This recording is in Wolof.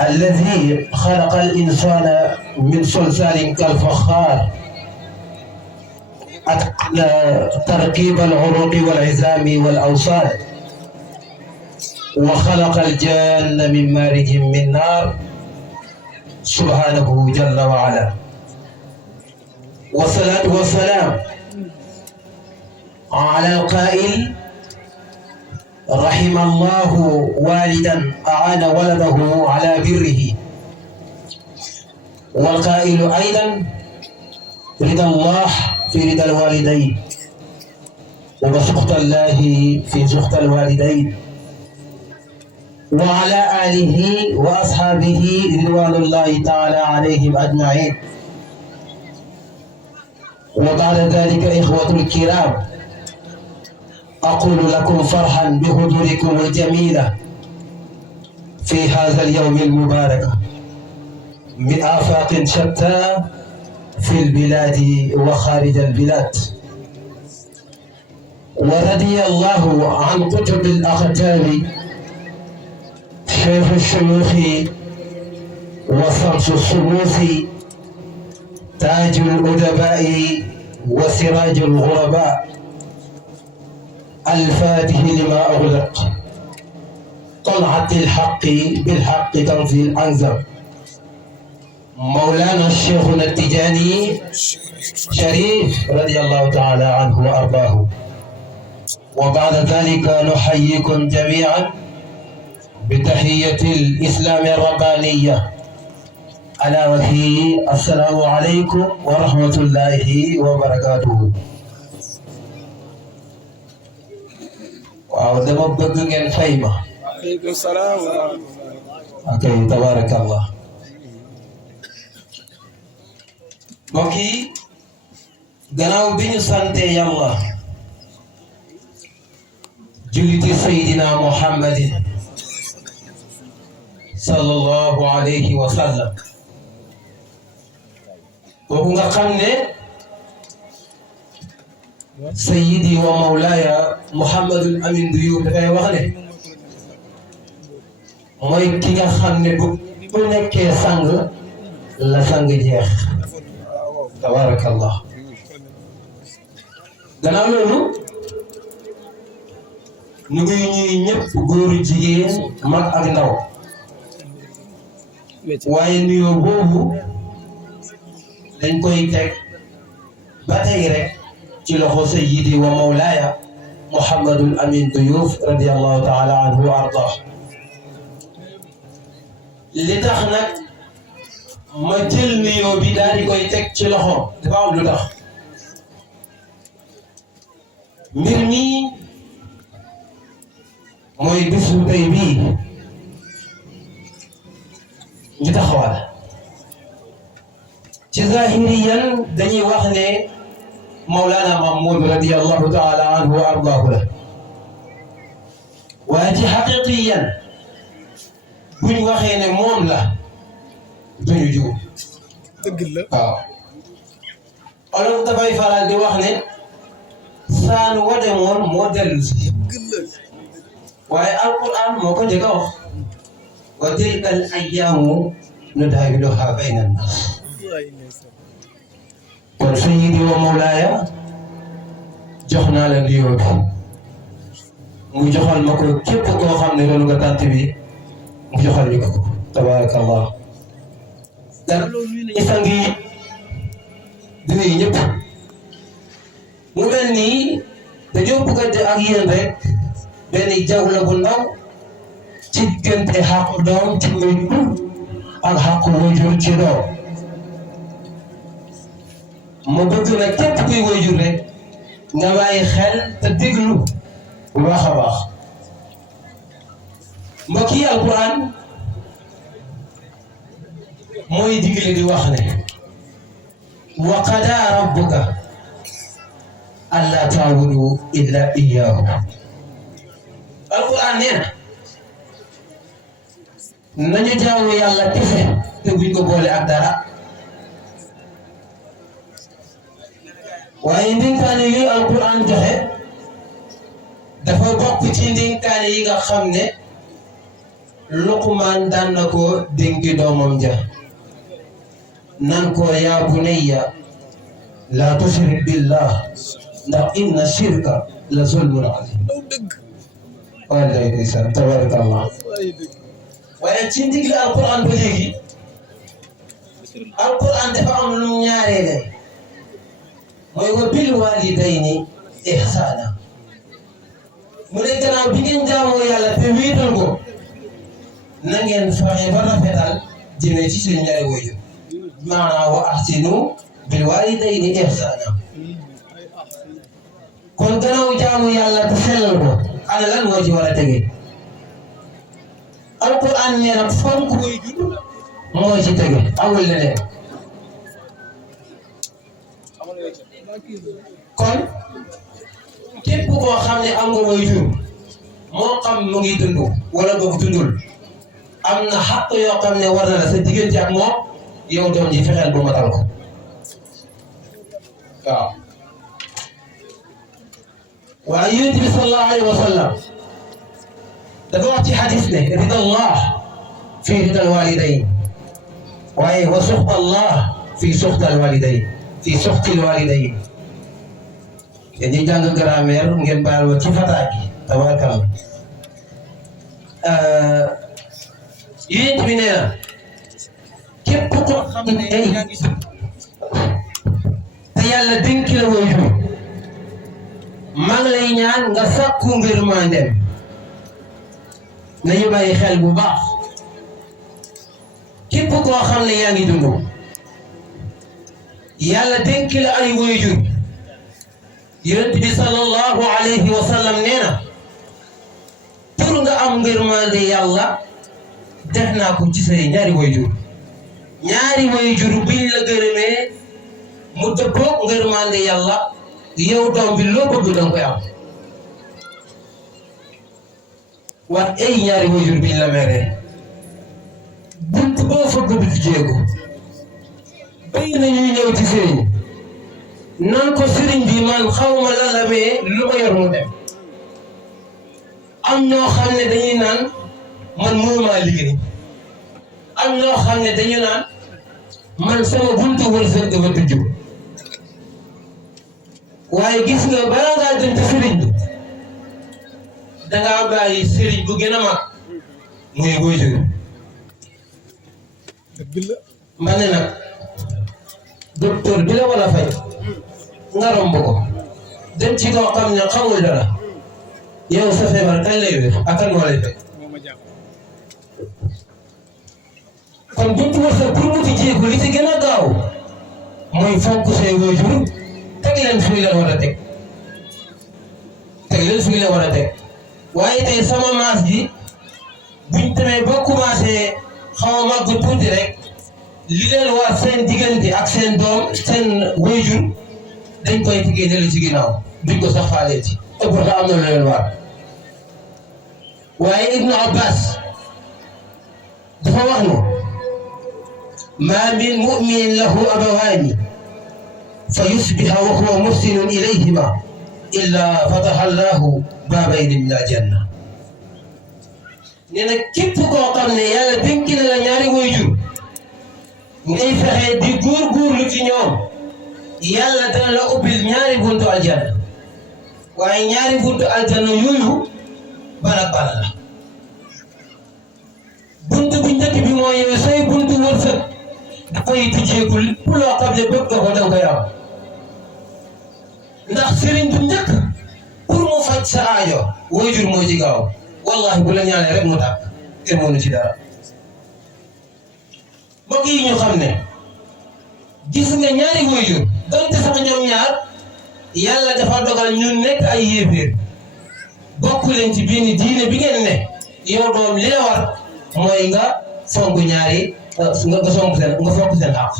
الذي خلق الإنسان من صلصال كالفخار أتقن تركيب العروق والعظام والأوصال وخلق الجان من مارج من نار سبحانه جل وعلا. والصلاة والسلام على القائل رحم الله والدا أعان ولده على بره، والقائل أيضا رضا الله في رضا الوالدين وسخط الله في سخط الوالدين، وعلى آله وأصحابه رضوان الله تعالى عليهم أجمعين. وبعد ذلك إخوة الكرام، أقول لكم فرحا بحضوركم الجميلة في هذا اليوم المبارك من آفاق شتى في البلاد وخارج البلاد. ورضي الله عن قطب الأقطاب شيخ الشيوخ وصمص الصموس تاج الأدباء وسراج الغرباء الفاتح لما أغلق طلعت الحق بالحق تنزيل أنزل مولانا الشيخ التجاني شريف رضي الله تعالى عنه وأرضاه. وبعد ذلك نحييكم جميعا بتحية الإسلام الربانية ألا وهي السلام عليكم ورحمة الله وبركاته. waaw dama bëgg ngeen fay ma. Aleykum salaam wa rahmatulah. ok tabarakallah. mbokk yi gannaaw bi ñu sante yàlla julliti Seydina Muhammadin sallallahu alayhi wa sallam kooku nga xam ne Sayyidi wa Mawlaaya Muhammadul Amin Duyuuf dafay wax ne mooy ki nga xam ne bu nekkee sang la sang jeex. Tabarakallah. gannaaw loolu ñu ngi ñuy ñëpp góoru jigéen mag ak ndaw, waaye nuyoo boobu dañ koy teg ba tey rek ci loxo Sayyidi wa Mawlaaya Muhammadul Amin Duyuuf radiyallahu taala anhu wa ardah. li tax nag ma jël nuyoo bi daal di koy teg ci loxo dafa am lu tax. mbir mi mooy bisu tey bii ñu taxawal ci zahiriyan dañuy wax ne Mawlana Mahmoud radiyallahu taala anhu wa ardaahu la, waaye ci xaqiqiyan buñ waxee ne moom la duñu jiw. dëgg la waaw. olof dafay faral di wax ne saanu wa demoon moo dellu si. waaye alquran moo ko njëkk a wax wa tilka al ayyaamu nudaawiluhaa bayna nnaas. kon Sayyidi wa Mawlaaya jox naa la nuyoo bi mu joxal ma ko képp koo xam ne loolu nga tànt bi mu joxal ñu ko tabaarakallah. dara loolu sang yi dina yi ñëpp mu mel nii dañoo bëggante ak yéen rek benn jawla bu ndaw ci diggante xàqu doom ci waajur ak xàqu waajur ci doom. ma bëgg nag képp kuy waajur rek nga bàyyi xel te déglu bu baax a baax. mbokk yi alquran mooy digle di wax ne wa qadaa rabbuka allaa ta'budu illa iyyaahu. alquran nee na nañu jaamu yàlla kese te buñ ko boole ak dara. waaye ndénkaane yooyu alquran joxe dafa bokk ci ndénkaane yi nga xam ne Luqmaan daan na ko dénki doomam ja nan ko yaa bunayya laa tushrik billah ndax inna shirka la zulmun azim. wallaay ndeysaan tabarakallah. waaye ci ndigle alquran ba léegi alquran dafa am lu ñaareele mooy wa bil walidayni ihsana. mu ne gannaaw bi ngeen jaamoo yàlla te wéetal ko na ngeen fexe ba rafetal jëmee ci seen ñaari waajur. maanaam wa ahsinu bil walidayni ihsana. kon gannaaw jaamu yàlla te sellal ko ana lan moo ci war a tege. alquran nee na fonk waajur moo ci tege amul leneen. kon képp koo xam ne am nga waajur moo xam mu ngi dund wala boog dundul am na xàq yoo xam ne war na la sa diggante ak moom yow doom ji fexeel ba matal ko waaw. waaye Yonent bi sallallahu alayhi wa sallam dafa wax ci xadis ne ridallah fi ridal walidayn waaye wa suxtallah fi suxtal walidayn fi suxtil walidayn. dañuy jàng grammaire ngeen baal ma ci fataa gi tabaarkalla. Yonent bi nee na képp koo xam ne yaa ngi te yàlla dénk la waajur maa ngi lay ñaan nga sàkku ngërmandeem. nañu bàyyi xel bu baax képp koo xam ne yaa ngi dund yàlla dénk la ay waajur. Yonent bi sallallahu alayhi wa sallam nee na pour nga am ngërmande yàlla def naa ko ci say ñaari waajur. ñaari waajur biñ la gërëmee mu dëppoo ngërmande yàlla yow doom bi loo bëgg danga koy am. wax ay ñaari waajur biñ la meree bunt boo fëgg du jéego. bay nañuy ñëw ci sëriñ nan ko sëriñ bi man xawma lan la mais lu ma yor mu dem. am ñoo xam ne dañuy naan man mënumaa liggéey. am ñoo xam ne dañu naan man sama buntu wërsëg dafa tëju. waaye gis nga balaa ngaa dem ci sëriñ bi dangaa bàyyi sëriñ bu gën a mag muy waajur. ma ne nag docteur bi la wala fay nga romb ko dem ci koo xam ne xamul dara yow sa feebar kañ lay wér ak kan moo lay fay. kon buntu wërsëg pour mu ci jéego li ci gën a gaaw mooy fonk say waajur teg leen fi leen war a teg. teg leen fi leen war a teg waaye tey sama maas gi buñ demee ba commencé xaw a màgg tuuti rek li leen war seen diggante ak seen doom seen waajur dañ koy tegee ne la ci ginnaaw duñ ko sax faale ci te pourtant am na lu leen war. waaye Ibnu Abbas dafa wax ne ma min muminin lahu abawaani fa yusbiha wa huwa muhsinun ilayhima illa fataha allahu baabayni min aljanna. nee na képp koo xam ne yàlla dénk na la ñaari waajur ngay fexe di góorgóorlu ci ñoom yàlla dana la ubbil ñaari buntu aljanna. waaye ñaari buntu aljanna yooyu bana bana la. buntu bu njëkk bi mooy yow say buntu wërsëg dafay tijjeeku lépp loo xam ne bëgg nga ko danga koy am. ndax sëriñ bu njëkk pour mu faj sa aajo waajur moo ci gaaw. wallahi bu la ñaanee rek mu tàkk kenn mënu ci dara. mbokk yi ñu xam ne gis nga ñaari waajur donte sax ñoom ñaar yàlla dafa dogal ñu nekk ay yéeféer bokk leen ci benn diine bi ngeen ne yow doom li la war mooy nga fonk ñaari nga fonk seen xaq.